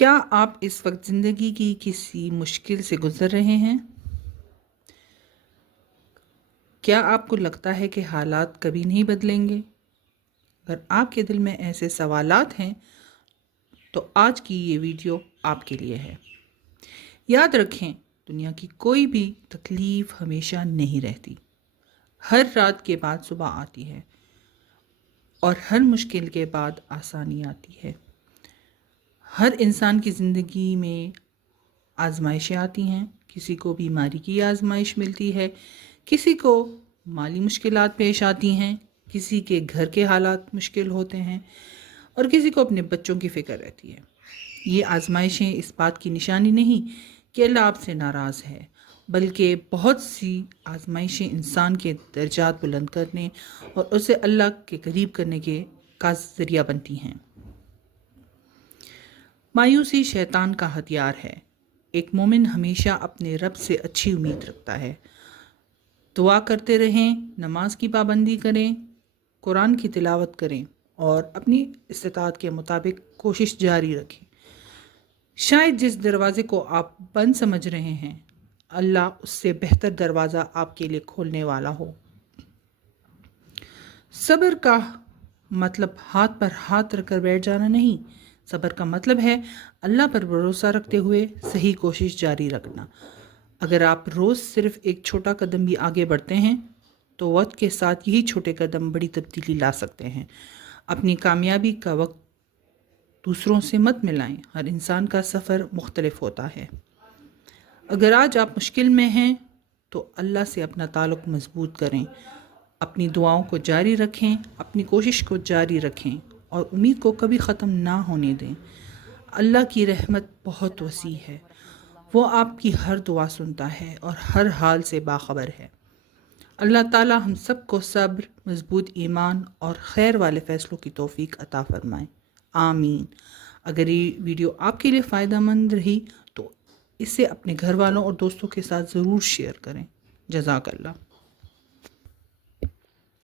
کیا آپ اس وقت زندگی کی کسی مشکل سے گزر رہے ہیں؟ کیا آپ کو لگتا ہے کہ حالات کبھی نہیں بدلیں گے؟ اگر آپ کے دل میں ایسے سوالات ہیں تو آج کی یہ ویڈیو آپ کے لیے ہے۔ یاد رکھیں، دنیا کی کوئی بھی تکلیف ہمیشہ نہیں رہتی۔ ہر رات کے بعد صبح آتی ہے اور ہر مشکل کے بعد آسانی آتی ہے۔ ہر انسان کی زندگی میں آزمائشیں آتی ہیں، کسی کو بیماری کی آزمائش ملتی ہے، کسی کو مالی مشکلات پیش آتی ہیں، کسی کے گھر کے حالات مشکل ہوتے ہیں اور کسی کو اپنے بچوں کی فکر رہتی ہے۔ یہ آزمائشیں اس بات کی نشانی نہیں کہ اللہ آپ سے ناراض ہے، بلکہ بہت سی آزمائشیں انسان کے درجات بلند کرنے اور اسے اللہ کے قریب کرنے کا ذریعہ بنتی ہیں۔ مایوسی شیطان کا ہتھیار ہے۔ ایک مومن ہمیشہ اپنے رب سے اچھی امید رکھتا ہے۔ دعا کرتے رہیں، نماز کی پابندی کریں، قرآن کی تلاوت کریں اور اپنی استطاعت کے مطابق کوشش جاری رکھیں۔ شاید جس دروازے کو آپ بند سمجھ رہے ہیں، اللہ اس سے بہتر دروازہ آپ کے لیے کھولنے والا ہو۔ صبر کا مطلب ہاتھ پر ہاتھ رکھ کر بیٹھ جانا نہیں، صبر کا مطلب ہے اللہ پر بھروسہ رکھتے ہوئے صحیح کوشش جاری رکھنا۔ اگر آپ روز صرف ایک چھوٹا قدم بھی آگے بڑھتے ہیں تو وقت کے ساتھ یہی چھوٹے قدم بڑی تبدیلی لا سکتے ہیں۔ اپنی کامیابی کا وقت دوسروں سے مت ملائیں، ہر انسان کا سفر مختلف ہوتا ہے۔ اگر آج آپ مشکل میں ہیں تو اللہ سے اپنا تعلق مضبوط کریں، اپنی دعاؤں کو جاری رکھیں، اپنی کوشش کو جاری رکھیں اور امید کو کبھی ختم نہ ہونے دیں۔ اللہ کی رحمت بہت وسیع ہے، وہ آپ کی ہر دعا سنتا ہے اور ہر حال سے باخبر ہے۔ اللہ تعالی ہم سب کو صبر، مضبوط ایمان اور خیر والے فیصلوں کی توفیق عطا فرمائے، آمین۔ اگر یہ ویڈیو آپ کے لیے فائدہ مند رہی تو اسے اپنے گھر والوں اور دوستوں کے ساتھ ضرور شیئر کریں۔ جزاک اللہ۔